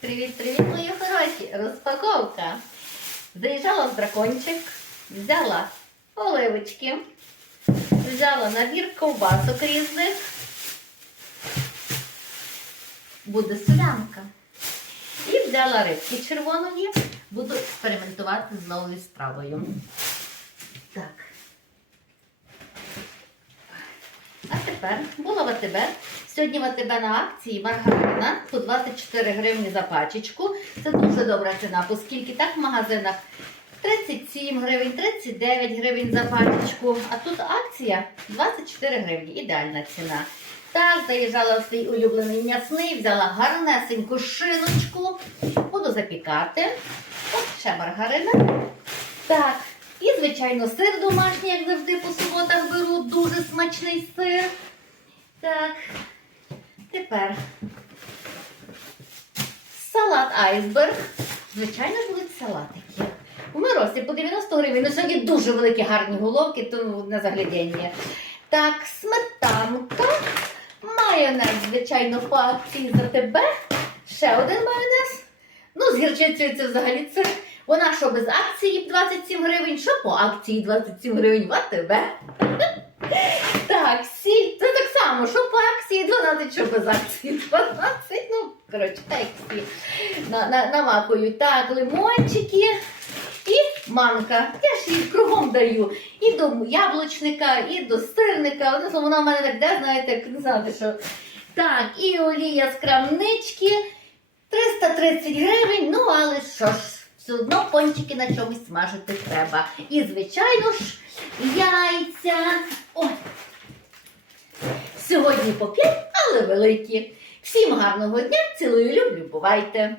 Привіт-привіт, мої хороші! Розпаковка. Заїжджала в дракончик, взяла оливочки, взяла набір ковбасок різних. Буде солянка. І взяла рибки червоної. Буду експериментувати з новою стравою. Так. А тепер була в АТБ. Сьогодні в АТБ на акції маргарина по 24 гривні за пачечку. Це дуже добра ціна, оскільки так в магазинах 37 гривень, 39 гривень за пачечку. А тут акція 24 гривні. Ідеальна ціна. Так, заїжджала в свій улюблений м'ясний, взяла гарнесеньку шиночку. Буду запікати. От ще маргарина. Так, і, звичайно, сир домашній, як завжди по суботах беру. Дуже смачний сир. Так. Тепер салат айсберг. Звичайно, будуть салатики. У Миросі по 90 гривень. Ну, сьогодні дуже великі гарні головки, то на заглядіння. Так, сметанка. Майонез, звичайно, по акції за тебе. Ще один майонез. Ну, з гірчицею це взагалі це. Вона що без акції 27 гривень, що по акції 27 гривень в АТБ. Так, сіль, це так само, що по акції 12, що без акції 12. Ну, коротше, так на, на, намакують. Так, лимончики і манка. Я ж їх кругом даю. І до яблучника, і до сирника. Одне вона в мене так де, знаєте, як не знати, що. Так, і олія з крамнички. 330 гривень, ну але що ж, все одно пончики на чомусь смажити треба. І, звичайно ж, яйця. Ой. Сьогодні по п'ять, але великі. Всім гарного дня, цілую, люблю, бувайте!